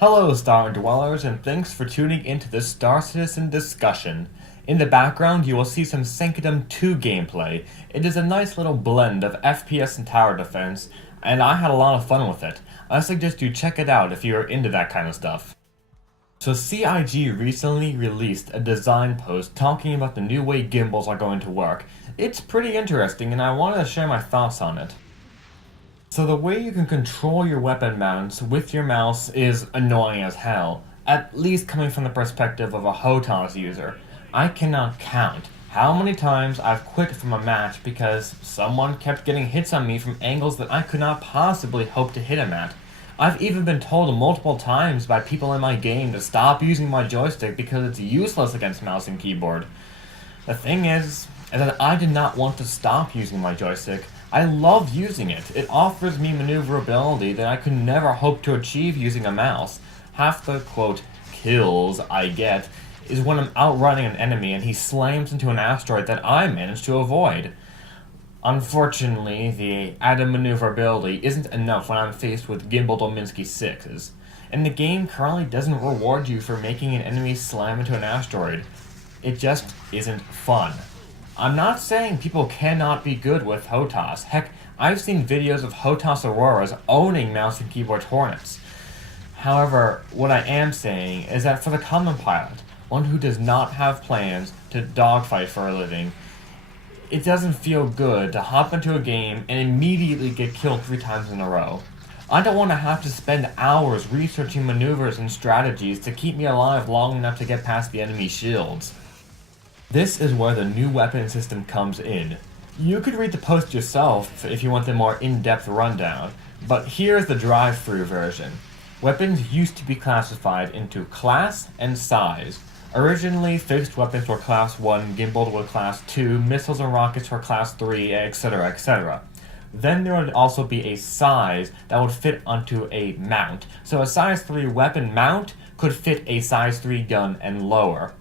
Hello, Star Dwellers, and thanks for tuning into this Star Citizen discussion. In the background, you will see some Sanctum 2 gameplay. It is a nice little blend of FPS and tower defense, and I had a lot of fun with it. I suggest you check it out if you are into that kind of stuff. So CIG recently released a design post talking about the new way gimbals are going to work. It's pretty interesting, and I wanted to share my thoughts on it. So the way you can control your weapon mounts with your mouse is annoying as hell, at least coming from the perspective of a HOTAS user. I cannot count how many times I've quit from a match because someone kept getting hits on me from angles that I could not possibly hope to hit him at. I've even been told multiple times by people in my game to stop using my joystick because it's useless against mouse and keyboard. The thing is that I did not want to stop using my joystick. I love using it. It offers me maneuverability that I could never hope to achieve using a mouse. Half the, quote, kills I get is when I'm outrunning an enemy and he slams into an asteroid that I managed to avoid. Unfortunately, the added maneuverability isn't enough when I'm faced with Gimbal Dominsky 6s, and the game currently doesn't reward you for making an enemy slam into an asteroid. It just isn't fun. I'm not saying people cannot be good with HOTAS. Heck, I've seen videos of HOTAS Auroras owning mouse and keyboard Hornets. However, what I am saying is that for the common pilot, one who does not have plans to dogfight for a living, it doesn't feel good to hop into a game and immediately get killed 3 times in a row. I don't want to have to spend hours researching maneuvers and strategies to keep me alive long enough to get past the enemy shields. This is where the new weapon system comes in. You could read the post yourself if you want the more in-depth rundown, but here's the drive-through version. Weapons used to be classified into class and size. Originally, fixed weapons were class 1, gimbaled were class 2, missiles and rockets were class 3, etc., etc. Then there would also be a size that would fit onto a mount. So a size 3 weapon mount could fit a size 3 gun and lower.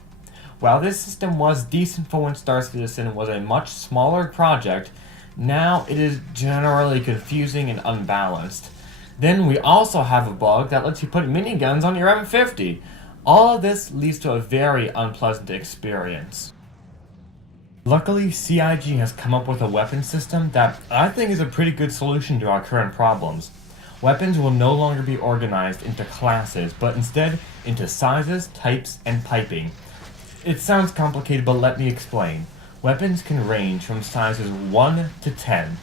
While this system was decent for when Star Citizen was a much smaller project, now it is generally confusing and unbalanced. Then we also have a bug that lets you put miniguns on your M50. All of this leads to a very unpleasant experience. Luckily, CIG has come up with a weapon system that I think is a pretty good solution to our current problems. Weapons will no longer be organized into classes, but instead into sizes, types, and piping. It sounds complicated, but let me explain. Weapons can range from sizes 1 to 10.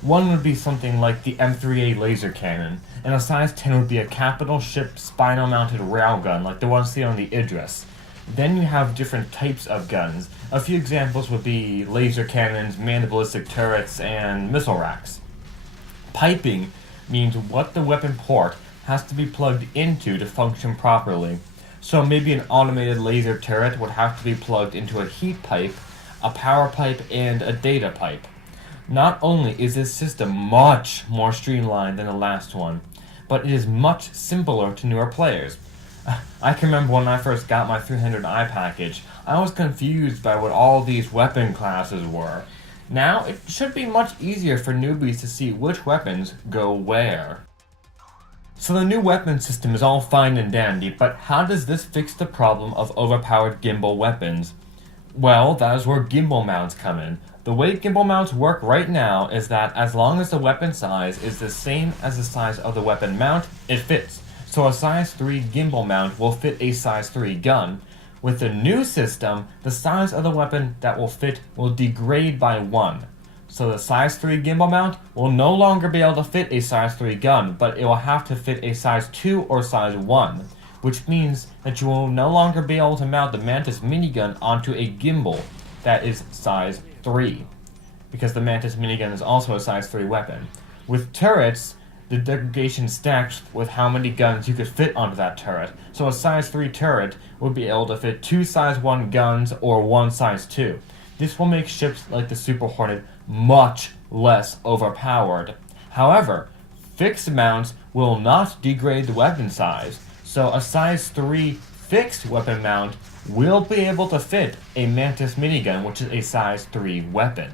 1 would be something like the M3A laser cannon, and a size 10 would be a capital ship spinal-mounted railgun like the one seen on the Idris. Then you have different types of guns. A few examples would be laser cannons, man-ballistic turrets, and missile racks. Piping means what the weapon port has to be plugged into to function properly. So maybe an automated laser turret would have to be plugged into a heat pipe, a power pipe, and a data pipe. Not only is this system much more streamlined than the last one, but it is much simpler to newer players. I can remember when I first got my 300i package, I was confused by what all these weapon classes were. Now it should be much easier for newbies to see which weapons go where. So the new weapon system is all fine and dandy, but how does this fix the problem of overpowered gimbal weapons? Well, that is where gimbal mounts come in. The way gimbal mounts work right now is that as long as the weapon size is the same as the size of the weapon mount, it fits. So a size 3 gimbal mount will fit a size 3 gun. With the new system, the size of the weapon that will fit will degrade by 1. So the size 3 gimbal mount will no longer be able to fit a size 3 gun, but it will have to fit a size 2 or size 1, which means that you will no longer be able to mount the Mantis minigun onto a gimbal that is size 3, because the Mantis minigun is also a size 3 weapon. With turrets, the degradation stacks with how many guns you could fit onto that turret, so a size 3 turret would be able to fit 2 size 1 guns or 1 size 2. This will make ships like the Super Hornet much less overpowered. However, fixed mounts will not degrade the weapon size, so a size 3 fixed weapon mount will be able to fit a Mantis minigun, which is a size 3 weapon.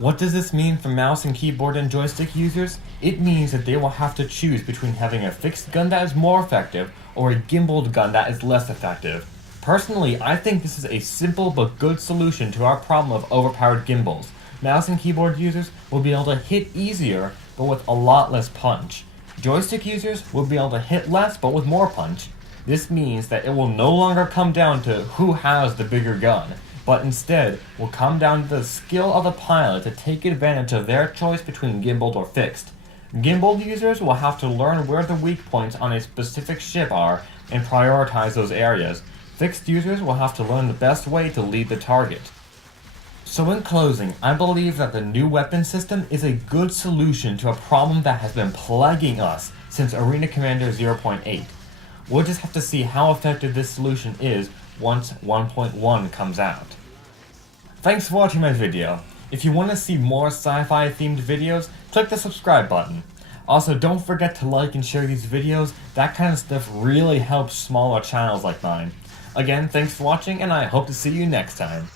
What does this mean for mouse and keyboard and joystick users? It means that they will have to choose between having a fixed gun that is more effective or a gimbaled gun that is less effective. Personally, I think this is a simple but good solution to our problem of overpowered gimbals. Mouse and keyboard users will be able to hit easier but with a lot less punch. Joystick users will be able to hit less but with more punch. This means that it will no longer come down to who has the bigger gun, but instead will come down to the skill of the pilot to take advantage of their choice between gimbaled or fixed. Gimbaled users will have to learn where the weak points on a specific ship are and prioritize those areas. Fixed users will have to learn the best way to lead the target. So in closing, I believe that the new weapon system is a good solution to a problem that has been plaguing us since Arena Commander 0.8. We'll just have to see how effective this solution is once 1.1 comes out. Thanks for watching my video. If you want to see more sci-fi themed videos, click the subscribe button. Also, don't forget to like and share these videos. That kind of stuff really helps smaller channels like mine. Again, thanks for watching, and I hope to see you next time.